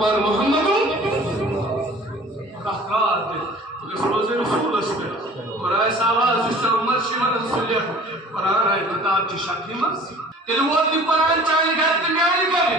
Akbar Muhammedun kahkahat Resulullah'ın Resulü'sü Kur'an savaz üstümmer şivan Resulü'ye Kur'an ayet taat şakimaz Televot Kur'an çay geldi yani gari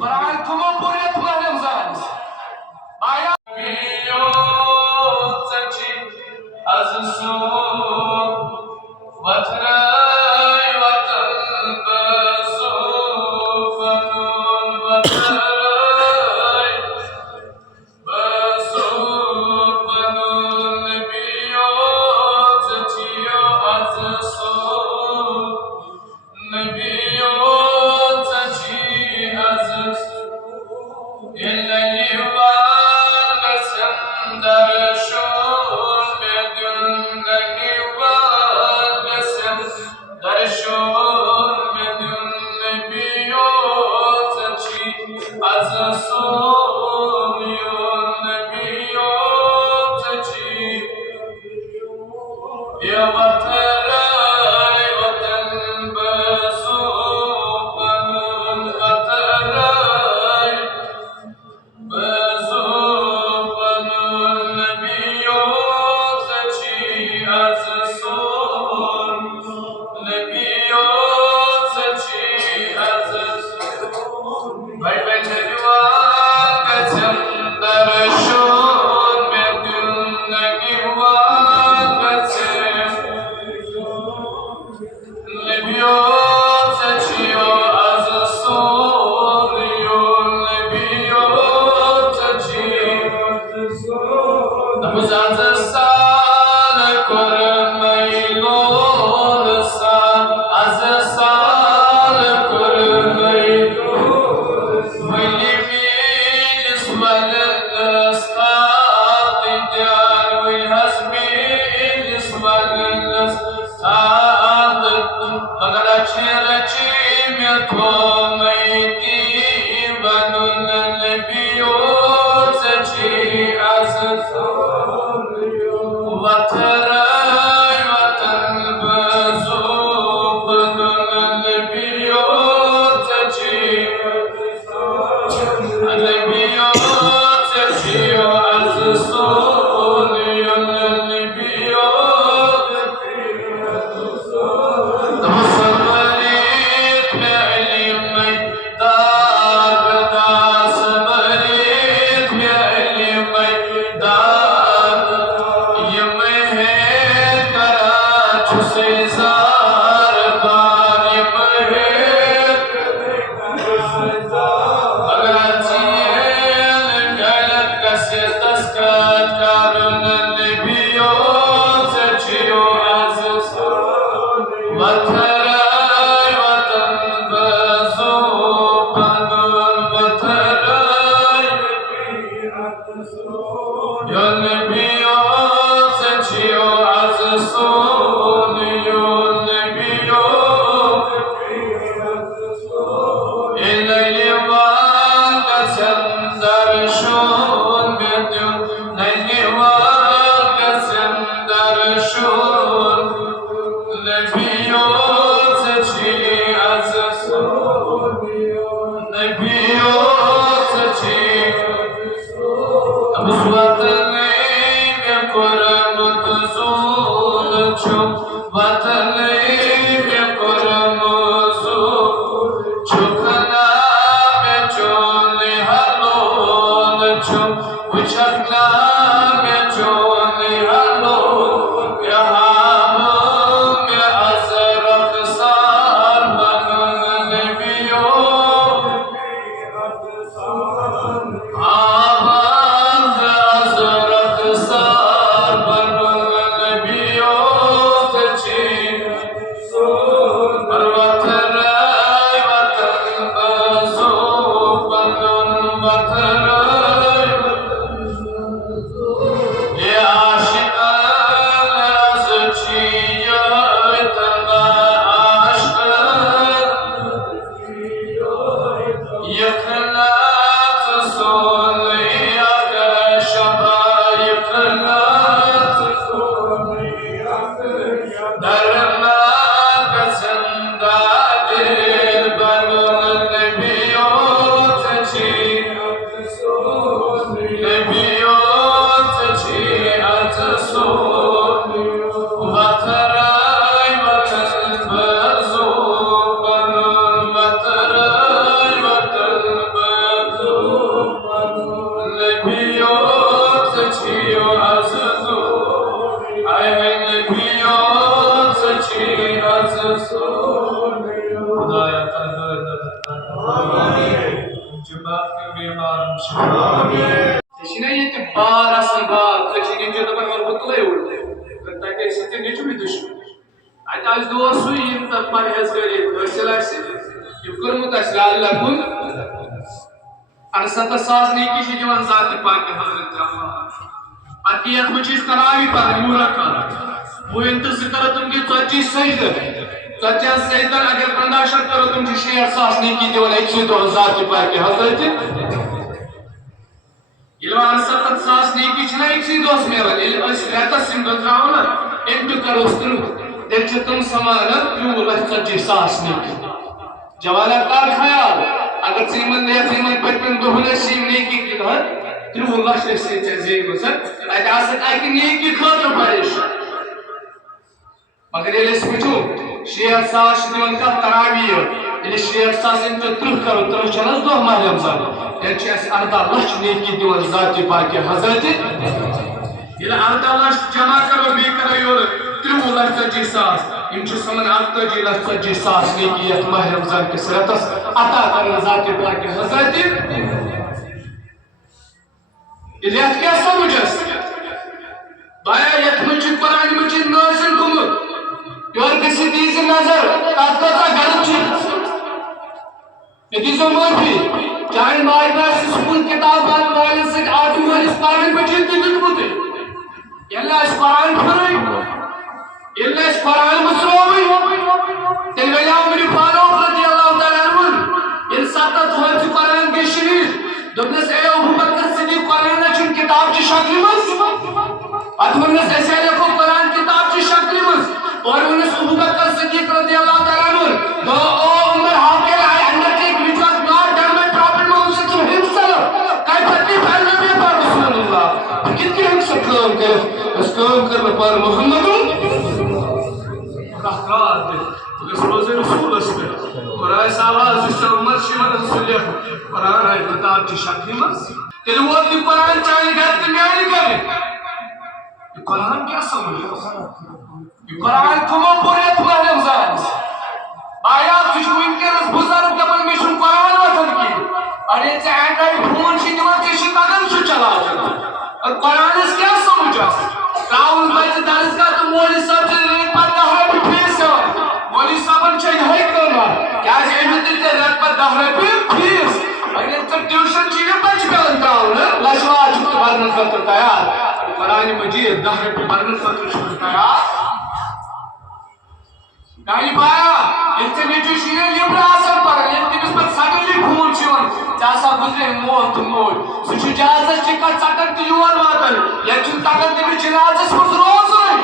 Kur'an kuma buraya tuvalım zaten Aya biyotachi azsu vatray vatan basu fanun vatray basu fanun biyotachi azsu biyotachi azsu illa liwan sandar shul bedun liwan sandar shul bedun biyotachi azsu biyotachi ya vatray vatan basu fanun vatray basu fanun biyotachi azsu biyotachi azsu Vai liwan sandar shul bedun liwan biyotachi azsu biyotachi Namaz azsal kurmaylun san azsal kurmaylun Willimin ismal al-asqat jar wilhasmin ismal al-asqat Magar achim yakomayti banun biyotachi azsu vatray vatan basu fanun biyotachi biyotachi azsu Samarit me'lim dar da Samarit me'lim dar Yemehet kara chuse zar bar Yemehet Agatien galat kaset askat karun biyotachi azsu Vatray vatan basu fanun vatray Yon biyotachi azsu yon biyotachi illa liwan sandar shul bedun liwan sandar shul biyotachi azsu biyotachi Vatanim yakoramut zul chum Vatanim yakoramut zul Chukana becholi halol chum Uchakna becholi halol Yahamum ya azrak sar banun Ahmad azrak sar banun biyotachi Vatray vatan basu fanun vatray Ya خدایا جماعت کے بیمار شنو یہ بار اصل بات تشنی جو دبن ور بتلے وڑ کرتا کہ ستن نیچو بھی دشمن اج آج دوست ہوئی ان تک پرہیزگاری حاصل آسہِ یہ کرمت آسہِ اللہ کن 68 ساس نیکی چھ دِوان ذات پاک حضرت اللہ پتہ یتھ منٛز چھِ أسۍ تراوی پران مورکا وہ انت ذکر تم کی 40 سجدہ 50 سجدہ اگر 15 شت کرو تم 60 ساس نیکی دِوان أکسٕے دۄہس ذات پاک حضرت ییٚلہِ 68 ساس نیکی چھنہ أکسٕے دۄہس میلان ییٚلہِ أسۍ رٮ۪تس یِم دۄہ تراوو نا اِنٹو کروس 30 تیٚلہِ چھِ تِم سمانن 3,40,000 ساس نیکی جوانا کار خیال اگر سیمن پتمن دہن سیم نیکی کی دہن 3 لچھ زیم اتہ آسن اکہ نیکی خاطر پریشان مگر ییٚلہِ أسۍ وٕچھو 60 ساس دِوان کتھ تراوی ییٚلہِ 60 ساس انٹو 30 کرو 30 چھِ حظ دۄہ ماہ رمضان تیٚلہِ چھِ اَسہِ 14 لچھ نیکی دِوان ذات پاک حضرت ییٚلہِ 14 لچھ جمع کرو بیٚیہِ کرو یورٕ 3,40,000 ساس یم چھِ سمن 48,40,000 ساس نیکی یتھ ماہ رمضان کس رٮ۪تس عطا کرن ذات پاک حضرت ییٚلہِ یتھ کیٛاہ سمجھس بایا یتھ منٛز چھُ قرآن مجیٖد نازل گوٚمُت یورٕ گٔژھِتھ دیٖزِ نظر تتھ کۭژاہ غلط چھِ مےٚ دیٖزیو معٲفی چانہِ ماجہِ آسہِ سکوٗل کِتاب والٮ۪ن سۭتۍ آٹوٗ وٲلِس قرآن مجیٖد تہِ دیُتمُتٕے ییٚلہِ نہٕ اَسہِ قرآن پھِرٕے ییٚلہِ نہٕ اَسہِ قرآن مٔژرووٕے تیٚلہِ ؤنیٛاو مےٚ فاروق رضی اللہ تعالیٰ عنہُن ییٚلہِ 70 دۄہَن چھُ قرآن گٔے شہیٖد دوٚپنَس اے ابوٗبکر صدیٖق قرآنہ چھُنہٕ کِتابچہِ شکلہِ منٛز پتہٕ ووٚننَس أسۍ ہے لیکھو قرآن کِتابچہِ شکلہِ منٛز اورٕ ووٚننَس ابوٗبکر صدیٖق رضی اللہ تعالیٰ عنہُن او عمر how can I undertake which was not done by Prophet Muhammad himself کیفَ تفعل نبی پاک رسول اللہ بہٕ کِتھ کٔنۍ ہیٚکہٕ سۄ کٲم کٔرِتھ یۄس کٲم کٔر مےٚ پَر محمدُن روزے رسولس پہ خدائے آواز عمر شیون سلیح قرآن آئے کتاب کی شکل مز تیل ووت یہ قرآن چاہیے گھر تے میانی کرے یہ قرآن کیا سمجھ یہ قرآن کمو پوریت ماہ رمضان آیا تجھ ونکس بزرگ دپان میں چھن قرآن وطن کی ارے ژے اینڈرائڈ فون چھ دِوان ژے چھ تگان سُہ چلاوُن اور قرآنس کیا سمجھ تراوُن بچہ درسگاہ تو مولوی صاحب چھ ریت پتہ 10 رۄپیہِ فیس مولوی صاحبن چھِ یِہوٚے کٲما کیٛازِ أمۍ دیُت ژےٚ رٮ۪تہٕ پتہٕ 10 رۄپیہِ فیٖس وۄنۍ ییٚلہِ ژےٚ ٹیوٗشن چھُے نا بچہِ پٮ۪وان تراوُن لچھ واد چھُکھ ژٕ برنہٕ خٲطرٕ تیار قرآنِ مجیٖد 10 رۄپیہِ برنہٕ خٲطرٕ چھُکھ ژٕ تیار میٛانہِ بایا ییٚلہِ ژےٚ نیٚچوٗ چھُے نا لِبرٕ آسان پران ییٚلہِ تٔمِس پتہٕ سڈنلی فون چھُ یِوان ژےٚ ہسا گُزرے مول تہٕ موج سُہ چھُ جہازس ٹِکٹ ژٹان تہٕ یور واتان ییٚتہِ چھُنہٕ تگان تٔمِس جنازس منٛز روزُن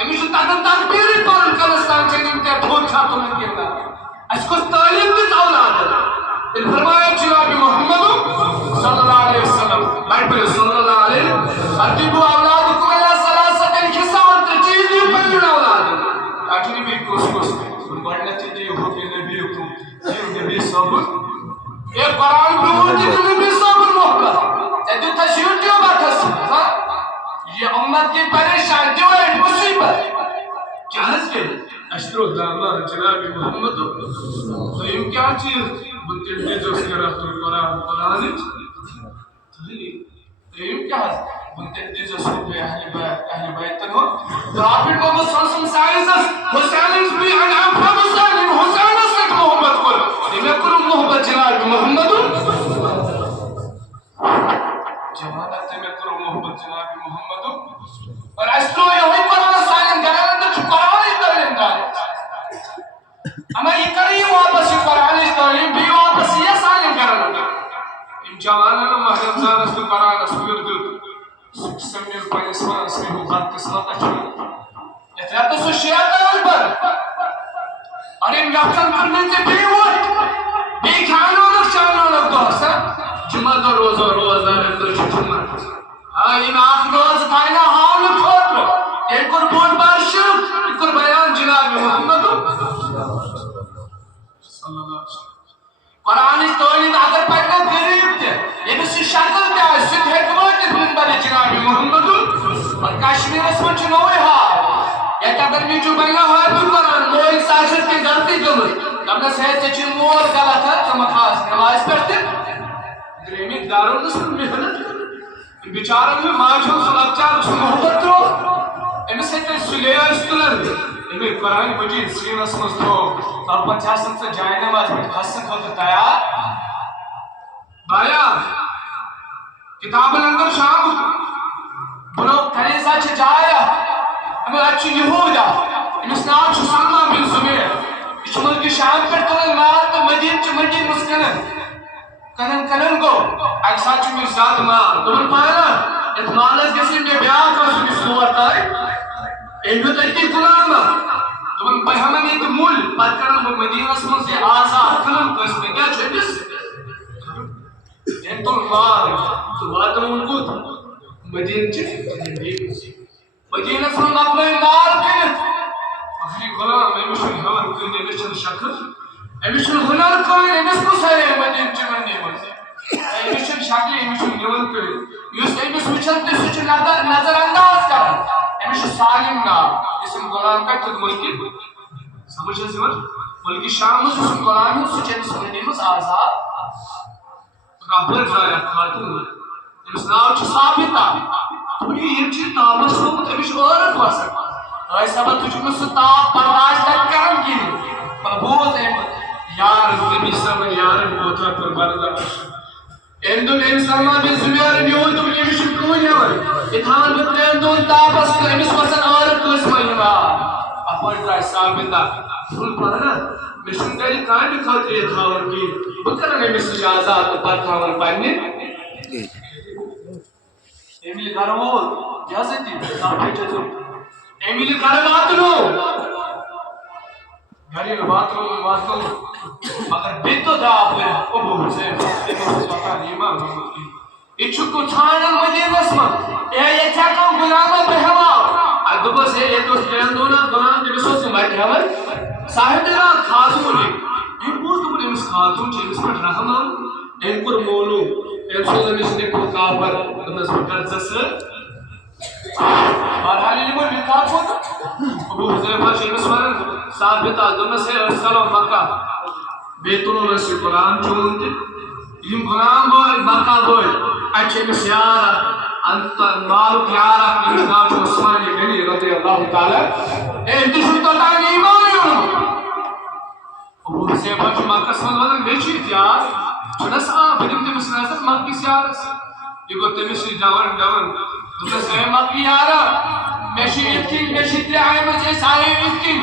أمِس چھُ تگان تقبیٖرٕے پرُن کلس تام ژےٚ نِم ژےٚ تھوٚد چھا تُلُن کِنہٕ نہ اَسہِ کۄس تعلیٖم دِژ اولادن تیٚلہِ فرمایا جناب محمد صلی اللہ علیہ وسلم بڑِ پٔرِو صلی اللہ علیہ ادِبُوا اولادکم علی ثلاثۃ خِصال 3 چیٖز دِیِو پنٛنٮ۪ن اولادن تۄہہِ چھُو نہٕ بیٚیہِ کُس گۄڈٕنٮ۪تھٕے دِیِو حُکمِ نبی حُکُم دِیِو نبی صٲبُن اے قرآن برٛونٛٹھ دِتِو نبی صٲبُن محبت ژےٚ دیُتتھس یوٗٹیوٗب اتھس یہ امت کی پریشان جو ہے مصیبت کیا حض کے اشتر دامان جناب محمد تو یہ کیا چیز بطل دیجوز کرافت القرآن قرآنج تو یہ کیا حض بطل دیجوز کرافت اہل بیتن ہو پرافیٹ محمد صلی اللہ علیہ وسلم سائنسس حسینس بھی انعام فرم حسین حسینس سے محبت کر یہ میں کروں محبت جناب محمد جوانت میں کرو محبت جناب محمد اور اسلو یہ ہوئی قرآن سائن گران اندر چھو قرآن اس تعلیم دار ہمیں یہ کری واپس یہ قرآن اس تعلیم بھی واپس یہ سائن گران اندر ان جوانانا محرمزان اس تو قرآن اس ورد سمیل پانسوان اس میں بات قسمت اچھو اتنا تو سو شیعتان پر اور ان یقتن کرنے سے بھی ہوئی بھی کھانو لگ دوستا جمعہ دو روزہ اندر جمعہ این آخ روز تائنا حال کھوٹر یہ کر بون بار شرک یہ کر بیان جناب محمد صلی اللہ علیہ وسلم قرآن اس تعلیم اگر پڑھنا غریب تھے یہ بھی شکل تھے سن حکمت منبر جناب محمد اور کشمیر اس میں چنوئی حال ایک اگر نیچو بنگا ہوئے تو قرآن موئی ساشت کی غلطی گمت تب نہ سہت چچی مور غلط ہے تو مخاص نماز پڑھتے گریمی داروں نے سن محنت کر بیچاروں میں ماجھوں سلابچار اس محبت رو امی سیتے سلیہ استلر امی قرآن مجید سین اسمس تو اب پچاسن سے جائے نماز میں خاصن خود تیار بایا کتاب اندر شام بنو کنیزہ چھ جایا امی اچھی یہودا امس نام چھ سلمہ بن زبیر اس ملک شام پر تلن مال تو مدین چھ مدین مسکنن کنن کو ایک ساتھ چھ مجھ ذات مال تمہیں پایا ایک مالس کسی میں بیان کا سنی سور تائی ایک تکی غلامہ تمہیں بہمن ایک مول پت کرن مدینہ سمجھ سے آزاد کنن کو اس میں کیا چھتس ایک تو مال تو بات ان کو مدینہ چھ مدینہ سمجھ اپنے مال کنن اخری غلام امیشن ہمار کن امیشن شکر امیشن ہنر کن امیش کو سارے مدین چمن نیمز امیشن شکل امیشن نیمن کن یوس امیش وچھن تے سچ نظر انداز کر امیشن سالم نام اسم غلام کا تد ملکی سمجھ ہے زمر ملکی شام اسم غلام سچ امیش نیمز آزاد رابر جایا خاتون امیش نام چھ ثابتا تھوڑی یہ چیز تابس ہوت امیش عورت واسک ایسا بات تجھ کو ستاپ برداشت کرن کی محبوظ ہے یار نبی صاحب یار بوتھا پر برداشت اندون انسان بن زبیر نیول تم یہ مشن کون ہے اتھان بن اندون تاپس کو امس وسن اور کس مہیما اپن ٹرائی ثابتا سن پڑھنا مشن کاری کائیں خاطر یہ تھاون کی بکرن امس اجازت پر تھاون پڑھنے ایمیل گھرول اجازت دی تاپی چیزوں ایمیلی گھر بات لو گھری بات لو مگر بیتو دا پھر ابو حسین سوکا نیما اچھو کو چھانن مدینہ اسمت یہ کیا کام غلامہ بہوا ادبس ہے یہ تو تیندونا غلام کے بسو سے بیٹھے ہیں صاحب دینا خاتون ہے ان پوز تو بڑے اس خاتون چھے اس پر رحمان ان پر مولو ان سوزن اس نے کو کافر انس پر قرض سے اور حالی لمن بکاف ہوتا ابو حضیفہ شیخ سورن ثابت آدم سے ارسل و مکہ بیتون رسی قرآن چونتے یم غلام بوئی مکہ بوئی اچھے میں سیارہ انت مالک یارہ یم نام جو عثمانی غنی رضی اللہ تعالی انتشن تو تانی ایمانی ہوں ابو حضیفہ جو مکہ سمن ونن بیچی تیار چنس آب بدیم تے مسنازت مکی سیارس یہ کو تمیسی ڈون دوست ہے مکی یارا میشی اتکین میشی ترعی مجھے سارے اتکین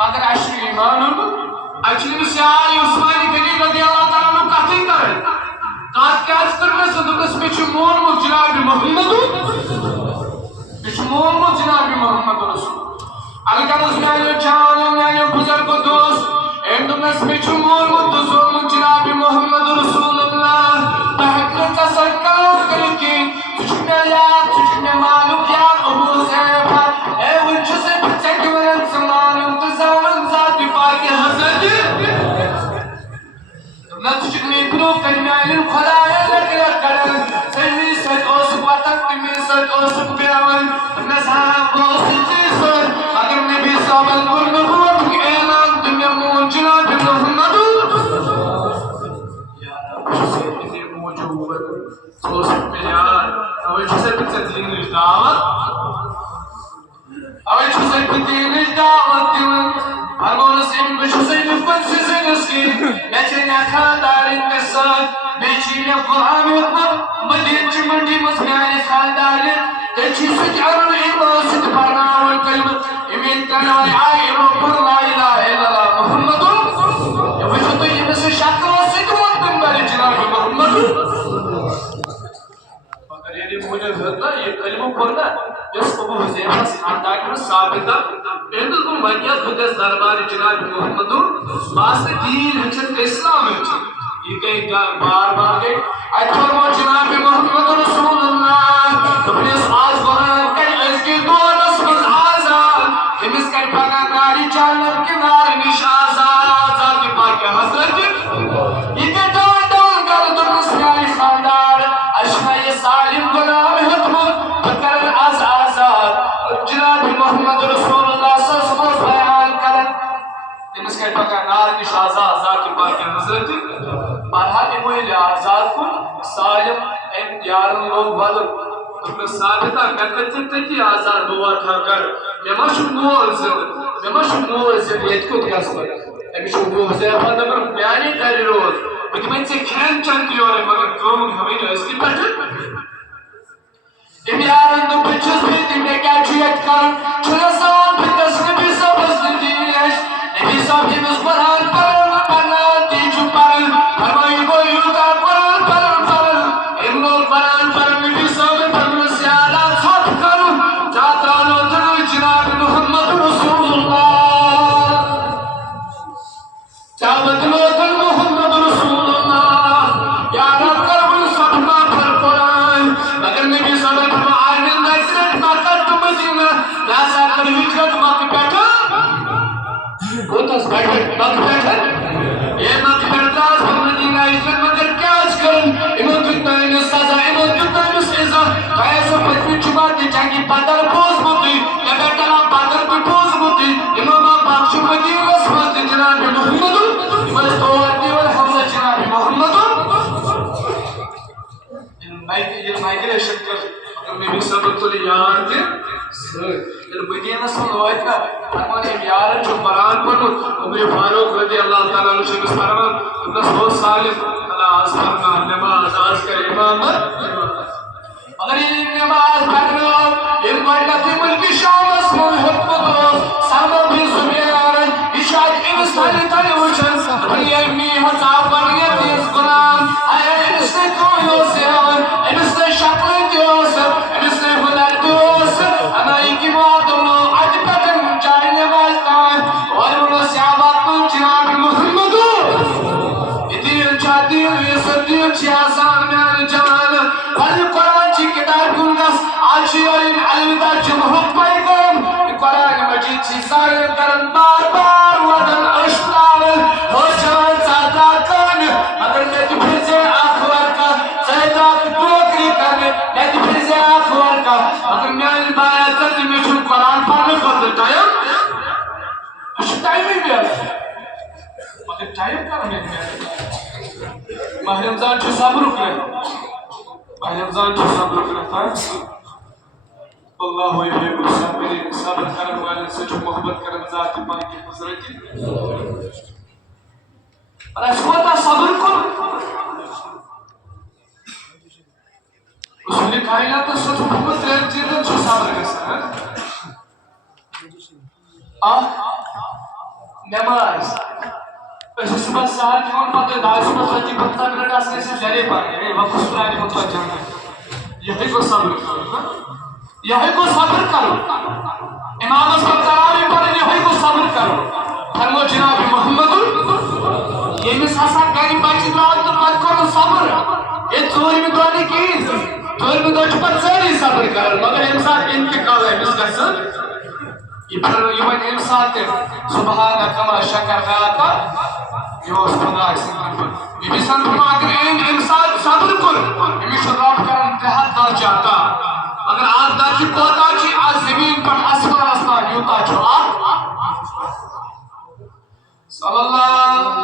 مگر عشق ایمان اچھلی میں سیاری عثمانی غنی رضی اللہ تعالیٰ نے کہتی کرے کہت کیا اس کرنے سے دوست میچی مول جناب محمد میچی مول جناب محمد رسول الگا مزمیانی چانو میانی بزرگ دوست این دوست میچی مول جناب محمد رسول اللہ تحقیق کا سرکار کلکی تجھنے یاد تجھنے معلوم یاد ابو زیفہ اے ونچو سے بچک ورن سمان انتظام ذاتی پاکی حضرت نہ تجھنے بلو کنیائن خدای لکر کرن سیمی ست اوسک وطک تیمی ست اوسک بیاون نظام بوست جیسن اگر نبی صابل کل نبوت کی اعلان دنیا مون جناب محمد سوسک ملیار اوہ چیزے پیچھے دینش دعوت اوہ چیزے پیچھے دینش دعوت دیون ہرمونس ان بچو سے نفن سے زنسکی میچے خانداری کے ساتھ بیچی نے قرآن اکبر مدین چی منڈی مسمیانی خانداری تیچی سچ ارن ایمان ست پرناون کلمت امین کنوائی آئی ربر لا الہ الا اللہ محمد یہ وجہ تو یہ مثل شکل و سکمت بنبری جناب محمد مجھے ہوتا یہ کلمہ پڑھنا جس ابو حضیفہ سے خاندان میں ثابتہ اندر کو مجید خودس دربار جناب محمد واسطے دین ہچن کے اسلام ہچن یہ کئی بار بار گئے اچھر وہ جناب محمد رسول اللہ اپنے اس آج قرآن کئی از کی دور رسول آزاد ہمس کئی پاکا کاری چالب کے نار نش آزاد ذاتی پاک حضرت یہ کہ دون کر درس یاری خاندان اشنائی سالم غلام حکمت بکر از آزاد جناب محمد رسول اللہ سے پکا نار نش آزاد ذات پاک حضرت بہرحال امویل آزاد کن سالم یارن لوگ بدل تم ثابتہ میں کتی آزاد ہوا تھا کر میں مش مول زند یہ کت گس پر امش وہ زیفہ دبر بیانی کری روز بتمن سے کھین چن کیور مگر کم ہمیں اس کی پٹھ یارن دو بچس بھی تم نے کیا چیت کر چھنا سوال پھتس نبی صاحب زندگیش نبی صاحب یہ اس قرآن پڑھنا تیچو پڑھن فرمائی وہ یوگا قرآن پڑھن ان لوگ قرآن پڑھن نبی صاحب پڑھن سے آلہ ساتھ کرن جاتا لو دنو جناب محمد رسول اللہ جاوت لو دن محمد رسول اللہ یا رب کرن سبنا پر قرآن مگر نبی صاحب ہجرت مک بیٹھا مک بیٹھا یہ مک بیٹھا مدینہ ہجرت مگر کیا کرن امام کتنا ان سزا امام کتنا ان سزا کیا سو پتنی چبات جنگی بدر پوز بوتی یا بیٹا بدر بھی پوز بوتی امام باقش مدینہ اسمت جناب محمد بس تو آتی والحمد جناب محمد یہ مائگریشن کر نبی سبت علی یار کے مدینہ سے لوائد کا ہمارے یار جو قرآن پڑھو عمر فاروق رضی اللہ تعالیٰ عنہ شمس فرمان انس بہت سالم اللہ آزمار کا نماز آز کر امامت اگر یہ نماز پڑھ رہے ہو ان قرلتی ملکی شام اسمون حکم دوست سامو بھی زبیران اشاد انسانی تلی وچن بلی امی حضاب بلی تیز قرآن انس نے تو یوسیان انس نے شکل دیوسر انس نے خدر دیوسر انائی کی موت اللہ عد پتن جائے نماز تائن اور انہوں سیابات کو جناب محمد دین چاہ دین ویسر دین چاہ آسان میان جان بل قرآن چی کتاب کنگس آجی اور ان علمدہ جمہت پائی کرم قرآن مجید چی سارے کرن بار بار ودن اشتاول ہو جوان سادہ کرن اگر میں تو پھر سے آخوار کا سیدات دوکری کرنے میں تو پھر سے آخوار کا اگر میان بایا ترد میں چھو قرآن پڑھنے کو ٹائم اچھا ٹائم ہی بھی آتا ہے مگر ٹائم کا ہمیں ماہ رمضان چھو صبر کرے ماہ رمضان چھو صبر کرے اللہ یحب الصابرین صبر کرنے والے سے جو محبت کرن ذات پاک کی حضرت اور اس کو تا صبر کر رسول کائنات سچ محبت رہن چیزن چھو صبر کرسا ہے نماز اس صبح سہر کی ان پتہ دائی صبح سچی 15 منٹ آسنے سے جرے پانے وقت سنائے مطلع جانا یہی کو صبر کرو یہی کو صبر کرو امام اس پر تراوی پڑھیں یہی کو صبر کرو فرمو جناب محمد یہ مساسا گری بچی دعوت تو مت کرو صبر یہ چوری میں دوانی کی چوری میں دوچ پر ساری صبر کرو مگر انسان انتقال ہے اس کا سر یہ من انسان تے سبحانہ کما شکر خیاتا یہ اس خدا اکسن یہ بھی سن فرما اگر انسان صبر کر یہ بھی شراب کرن تحت دا چاہتا اگر آپ دا چی کوتا چی آج زمین پر اسفر اسفر یوتا چھو آپ صلی اللہ